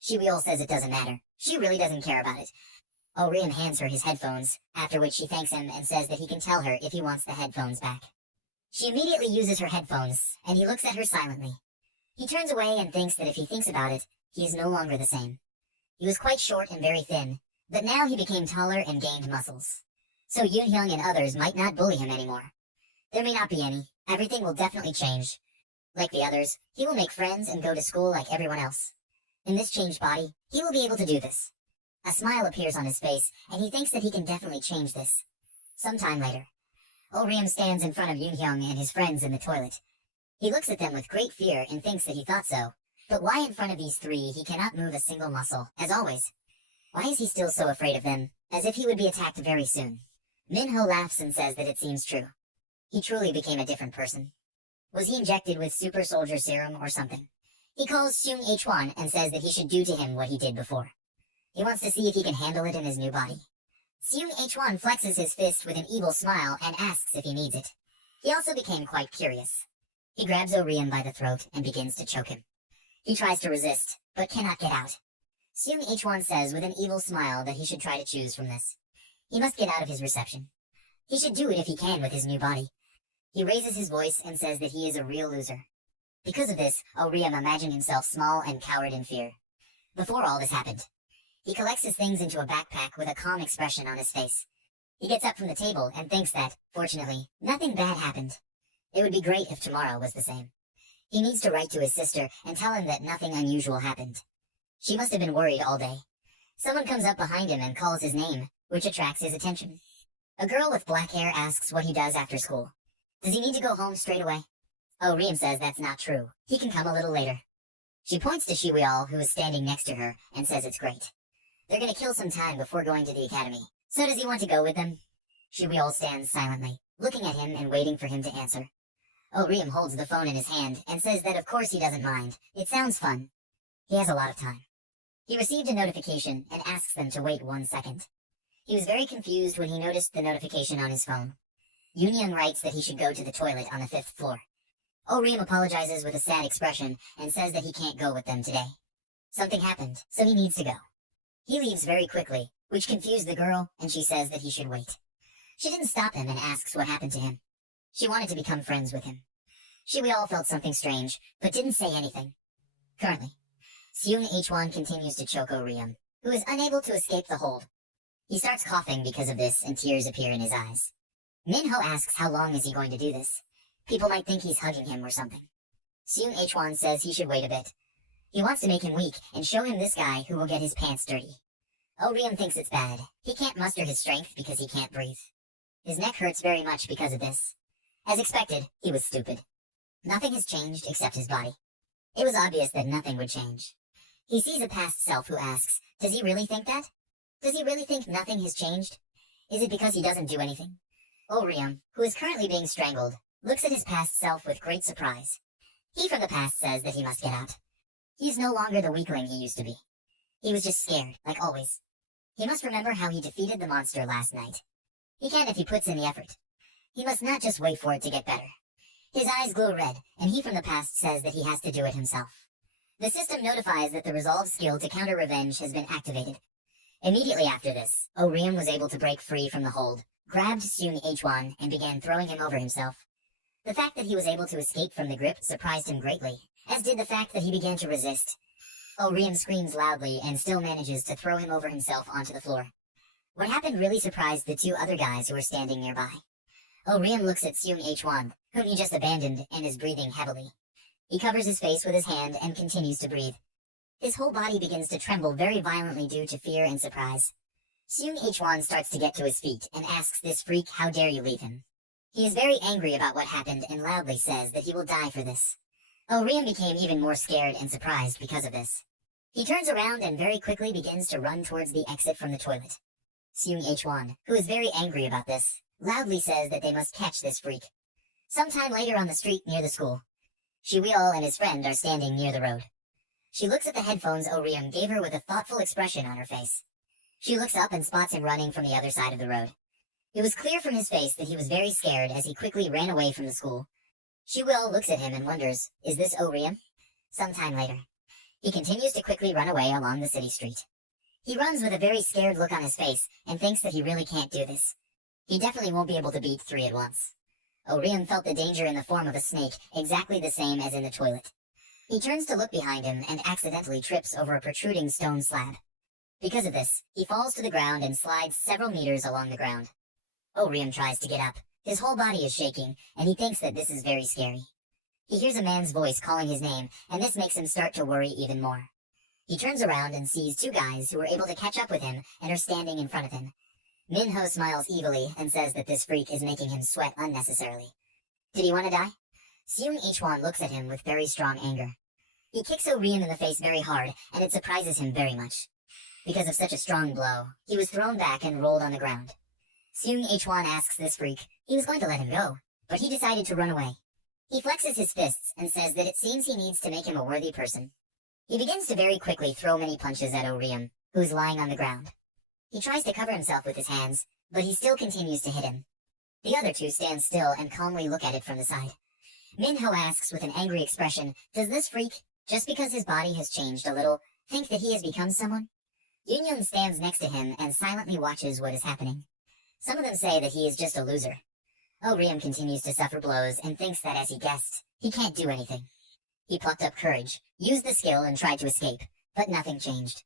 Shiweo says it doesn't matter. She really doesn't care about it. Orium hands her his headphones, after which she thanks him and says that he can tell her if he wants the headphones back. She immediately uses her headphones, and he looks at her silently. He turns away and thinks that if he thinks about it, he is no longer the same. He was quite short and very thin, but now he became taller and gained muscles. So Yoonhyung and others might not bully him anymore. There may not be any. Everything will definitely change. Like the others, he will make friends and go to school like everyone else. In this changed body, he will be able to do this. A smile appears on his face, and he thinks that he can definitely change this. Sometime later, Orium stands in front of Yoonhyung and his friends in the toilet. He looks at them with great fear and thinks that he thought so. But why in front of these three he cannot move a single muscle, as always? Why is he still so afraid of them, as if he would be attacked very soon? Minho laughs and says that it seems true. He truly became a different person. Was he injected with super soldier serum or something? He calls Seung Hwan and says that he should do to him what he did before. He wants to see if he can handle it in his new body. Seung Hwan flexes his fist with an evil smile and asks if he needs it. He also became quite curious. He grabs Orium by the throat and begins to choke him. He tries to resist, but cannot get out. Seung Hwan says with an evil smile that he should try to choose from this. He must get out of his reception. He should do it if he can with his new body. He raises his voice and says that he is a real loser. Because of this, Orium imagined himself small and cowered in fear. Before all this happened, he collects his things into a backpack with a calm expression on his face. He gets up from the table and thinks that, fortunately, nothing bad happened. It would be great if tomorrow was the same. He needs to write to his sister and tell him that nothing unusual happened. She must have been worried all day. Someone comes up behind him and calls his name, which attracts his attention. A girl with black hair asks what he does after school. Does he need to go home straight away? Orium says that's not true. He can come a little later. She points to Shiweol, who is standing next to her, and says it's great. They're going to kill some time before going to the academy. So does he want to go with them? Shiweol stands silently, looking at him and waiting for him to answer. Orium holds the phone in his hand and says that of course he doesn't mind. It sounds fun. He has a lot of time. He received a notification and asks them to wait 1 second. He was very confused when he noticed the notification on his phone. Yoonhyung writes that he should go to the toilet on the 5th floor. Orium apologizes with a sad expression and says that he can't go with them today. Something happened, so he needs to go. He leaves very quickly, which confused the girl, and she says that he should wait. She didn't stop him and asks what happened to him. She wanted to become friends with him. We all felt something strange, but didn't say anything. Currently, Seung Hwan continues to choke Orium, who is unable to escape the hold. He starts coughing because of this, and tears appear in his eyes. Minho asks how long is he going to do this. People might think he's hugging him or something. Seung Hwan says he should wait a bit. He wants to make him weak and show him this guy who will get his pants dirty. Orium thinks it's bad. He can't muster his strength because he can't breathe. His neck hurts very much because of this. As expected, he was stupid. Nothing has changed except his body. It was obvious that nothing would change. He sees a past self who asks, does he really think that? Does he really think nothing has changed? Is it because he doesn't do anything? Orium, who is currently being strangled, looks at his past self with great surprise. He from the past says that he must get out. He is no longer the weakling he used to be. He was just scared, like always. He must remember how he defeated the monster last night. He can if he puts in the effort. He must not just wait for it to get better. His eyes glow red, and he from the past says that he has to do it himself. The system notifies that the resolve skill to counter revenge has been activated. Immediately after this, Orium was able to break free from the hold, grabbed Seung Hwan and began throwing him over himself. The fact that he was able to escape from the grip surprised him greatly, as did the fact that he began to resist. Orium screams loudly and still manages to throw him over himself onto the floor. What happened really surprised the two other guys who were standing nearby. Orium looks at Seung Hwan, whom he just abandoned, and is breathing heavily. He covers his face with his hand and continues to breathe. His whole body begins to tremble very violently due to fear and surprise. Seung Hwan starts to get to his feet and asks this freak, "How dare you leave him?" He is very angry about what happened and loudly says that he will die for this. Orium became even more scared and surprised because of this. He turns around and very quickly begins to run towards the exit from the toilet. Seung Hwan, who is very angry about this, loudly says that they must catch this freak. Sometime later on the street near the school, Shiweol and his friend are standing near the road. She looks at the headphones Orium gave her with a thoughtful expression on her face. She looks up and spots him running from the other side of the road. It was clear from his face that he was very scared as he quickly ran away from the school. Shiweol looks at him and wonders, is this Orium? Sometime later, he continues to quickly run away along the city street. He runs with a very scared look on his face and thinks that he really can't do this. He definitely won't be able to beat 3 at once. Orium felt the danger in the form of a snake, exactly the same as in the toilet. He turns to look behind him and accidentally trips over a protruding stone slab. Because of this, he falls to the ground and slides several meters along the ground. Orium tries to get up. His whole body is shaking, and he thinks that this is very scary. He hears a man's voice calling his name, and this makes him start to worry even more. He turns around and sees 2 guys who are able to catch up with him and are standing in front of him. Manhwa smiles evilly and says that this freak is making him sweat unnecessarily. Did he want to die? Seung Hwan looks at him with very strong anger. He kicks Orium in the face very hard, and it surprises him very much. Because of such a strong blow, he was thrown back and rolled on the ground. Seung Hwan asks this freak, he was going to let him go, but he decided to run away. He flexes his fists and says that it seems he needs to make him a worthy person. He begins to very quickly throw many punches at Orium, who is lying on the ground. He tries to cover himself with his hands, but he still continues to hit him. The other 2 stand still and calmly look at it from the side. Manhwa asks with an angry expression, does this freak, just because his body has changed a little, think that he has become someone? Yun stands next to him and silently watches what is happening. Some of them say that he is just a loser. Orium continues to suffer blows and thinks that as he guessed, he can't do anything. He plucked up courage, used the skill and tried to escape, but nothing changed.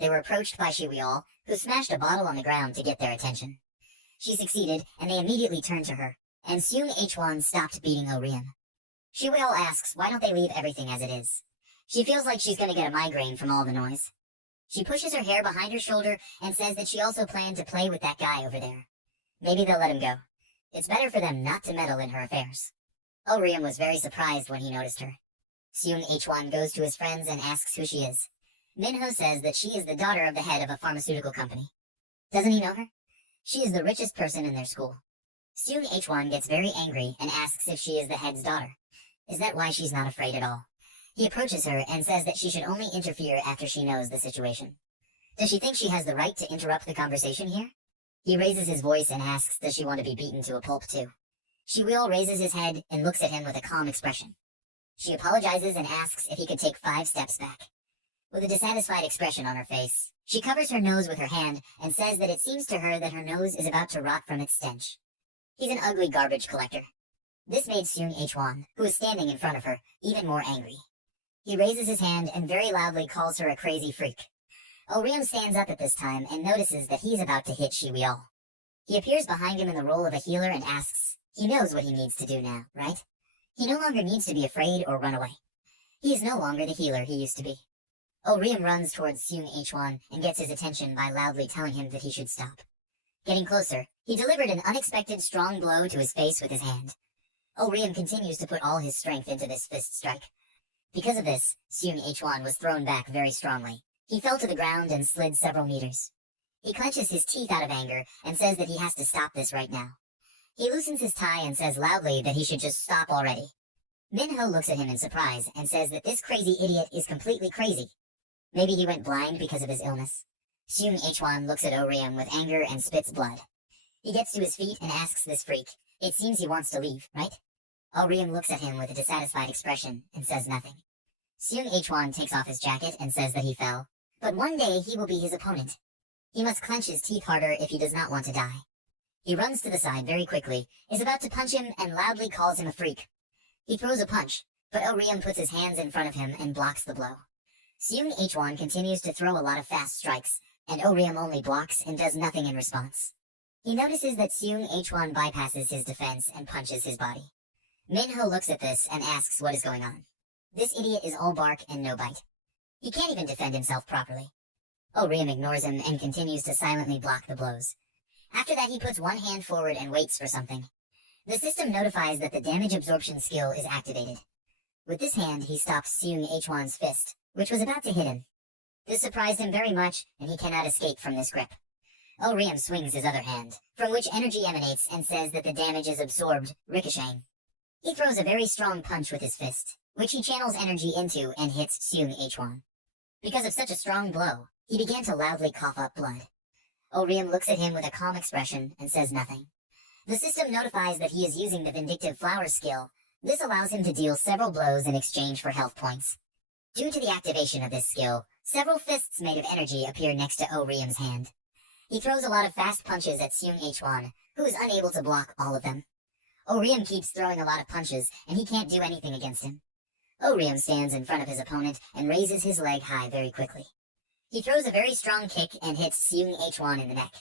They were approached by Shiweol, who smashed a bottle on the ground to get their attention. She succeeded, and they immediately turned to her, and Seung Hwan stopped beating Orium. Shiweol asks why don't they leave everything as it is. She feels like she's going to get a migraine from all the noise. She pushes her hair behind her shoulder and says that she also planned to play with that guy over there. Maybe they'll let him go. It's better for them not to meddle in her affairs. Orium was very surprised when he noticed her. Seung Hwan goes to his friends and asks who she is. Manhwa says that she is the daughter of the head of a pharmaceutical company. Doesn't he know her? She is the richest person in their school. Seung Hwan gets very angry and asks if she is the head's daughter. Is that why she's not afraid at all? He approaches her and says that she should only interfere after she knows the situation. Does she think she has the right to interrupt the conversation here? He raises his voice and asks does she want to be beaten to a pulp too. Shiweol raises his head and looks at him with a calm expression. She apologizes and asks if he could take 5 steps back. With a dissatisfied expression on her face, she covers her nose with her hand and says that it seems to her that her nose is about to rot from its stench. He's an ugly garbage collector. This made Seung Hwan, who is standing in front of her, even more angry. He raises his hand and very loudly calls her a crazy freak. Orium stands up at this time and notices that he's about to hit Shiweol. He appears behind him in the role of a healer and asks, he knows what he needs to do now, right? He no longer needs to be afraid or run away. He is no longer the healer he used to be. Orium runs towards Seung Hwan and gets his attention by loudly telling him that he should stop. Getting closer, he delivered an unexpected strong blow to his face with his hand. Orium continues to put all his strength into this fist strike. Because of this, Seung Hwan was thrown back very strongly. He fell to the ground and slid several meters. He clenches his teeth out of anger and says that he has to stop this right now. He loosens his tie and says loudly that he should just stop already. Manhwa looks at him in surprise and says that this crazy idiot is completely crazy. Maybe he went blind because of his illness. Seung Hwan looks at Orium with anger and spits blood. He gets to his feet and asks this freak, it seems he wants to leave, right? Orium looks at him with a dissatisfied expression and says nothing. Seung Hwan takes off his jacket and says that he fell, but one day he will be his opponent. He must clench his teeth harder if he does not want to die. He runs to the side very quickly, is about to punch him, and loudly calls him a freak. He throws a punch, but Orium puts his hands in front of him and blocks the blow. Seung Hwan continues to throw a lot of fast strikes, and Orium only blocks and does nothing in response. He notices that Seung Hwan bypasses his defense and punches his body. Minho looks at this and asks what is going on. This idiot is all bark and no bite. He can't even defend himself properly. Orium ignores him and continues to silently block the blows. After that, he puts one hand forward and waits for something. The system notifies that the damage absorption skill is activated. With this hand, he stops Seung Hwan's fist, which was about to hit him. This surprised him very much, and he cannot escape from this grip. Orium swings his other hand, from which energy emanates, and says that the damage is absorbed, ricocheting. He throws a very strong punch with his fist, which he channels energy into and hits Seung Hwan. Because of such a strong blow, he began to loudly cough up blood. Orium looks at him with a calm expression and says nothing. The system notifies that he is using the Vindictive Flower skill. This allows him to deal several blows in exchange for health points. Due to the activation of this skill, several fists made of energy appear next to Orium's hand. He throws a lot of fast punches at Seung Hwan, who is unable to block all of them. Orium keeps throwing a lot of punches, and he can't do anything against him. Orium stands in front of his opponent and raises his leg high very quickly. He throws a very strong kick and hits Seung Hwan in the neck.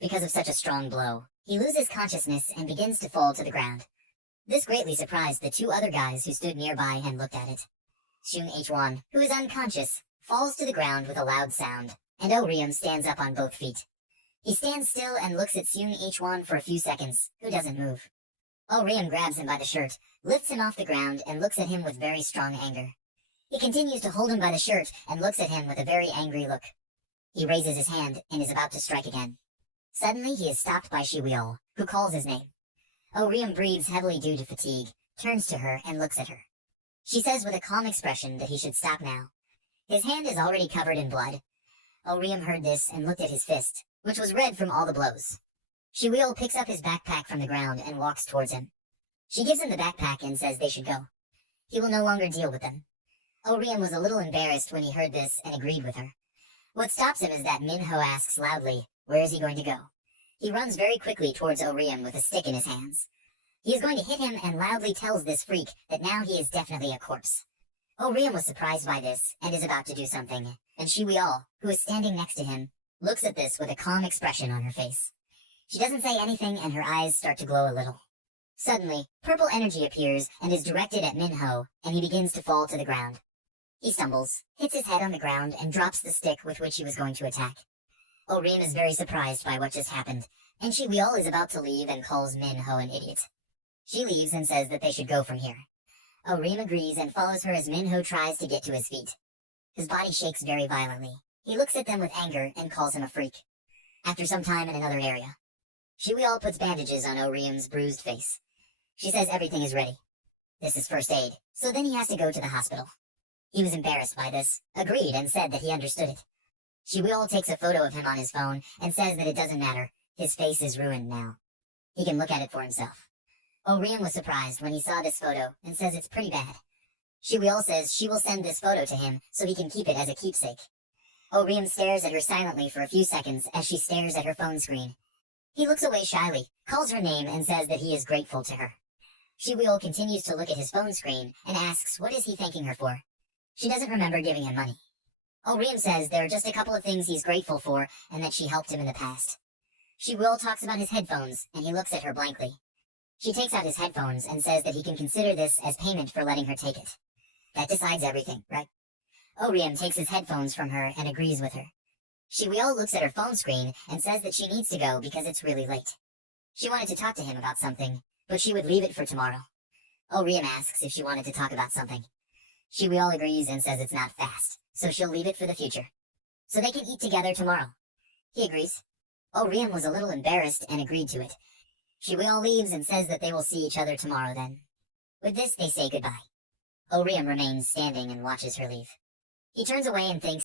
Because of such a strong blow, he loses consciousness and begins to fall to the ground. This greatly surprised the two other guys who stood nearby and looked at it. Seung Hwan, who is unconscious, falls to the ground with a loud sound, and Orium stands up on both feet. He stands still and looks at Seung Hwan for a few seconds, who doesn't move. Orium grabs him by the shirt, lifts him off the ground, and looks at him with very strong anger. He continues to hold him by the shirt and looks at him with a very angry look. He raises his hand and is about to strike again. Suddenly he is stopped by Shiweol, who calls his name. Orium breathes heavily due to fatigue, turns to her and looks at her. She says with a calm expression that he should stop now. His hand is already covered in blood. Orium heard this and looked at his fist, which was red from all the blows. Shiweol picks up his backpack from the ground and walks towards him. She gives him the backpack and says they should go. He will no longer deal with them. Orium was a little embarrassed when he heard this and agreed with her. What stops him is that Minho asks loudly, where is he going to go? He runs very quickly towards Orium with a stick in his hands. He is going to hit him and loudly tells this freak that now he is definitely a corpse. Orium was surprised by this and is about to do something, and Shiweol, who is standing next to him, looks at this with a calm expression on her face. She doesn't say anything and her eyes start to glow a little. Suddenly, purple energy appears and is directed at Minho, and he begins to fall to the ground. He stumbles, hits his head on the ground, and drops the stick with which he was going to attack. Orium is very surprised by what just happened, and Shiweol is about to leave and calls Minho an idiot. She leaves and says that they should go from here. Orium agrees and follows her as Minho tries to get to his feet. His body shakes very violently. He looks at them with anger and calls him a freak. After some time in another area, Shiweol puts bandages on Orium's bruised face. She says everything is ready. This is first aid, so then he has to go to the hospital. He was embarrassed by this, agreed, and said that he understood it. Shiweol takes a photo of him on his phone and says that it doesn't matter. His face is ruined now. He can look at it for himself. Orium was surprised when he saw this photo and says it's pretty bad. Shiweol says she will send this photo to him so he can keep it as a keepsake. Orium stares at her silently for a few seconds as she stares at her phone screen. He looks away shyly, calls her name, and says that he is grateful to her. Shiweol continues to look at his phone screen and asks what is he thanking her for. She doesn't remember giving him money. Orium says there are just a couple of things he's grateful for and that she helped him in the past. Shiweol talks about his headphones and he looks at her blankly. She takes out his headphones and says that he can consider this as payment for letting her take it. That decides everything, right? Orium takes his headphones from her and agrees with her. Shiweol looks at her phone screen and says that she needs to go because it's really late. She wanted to talk to him about something, but she would leave it for tomorrow. Orium asks if she wanted to talk about something. Shiweol agrees and says it's not fast, so she'll leave it for the future. So they can eat together tomorrow. He agrees. Orium was a little embarrassed and agreed to it. Shiweol leaves and says that they will see each other tomorrow then. With this, they say goodbye. Orium remains standing and watches her leave. He turns away and thinks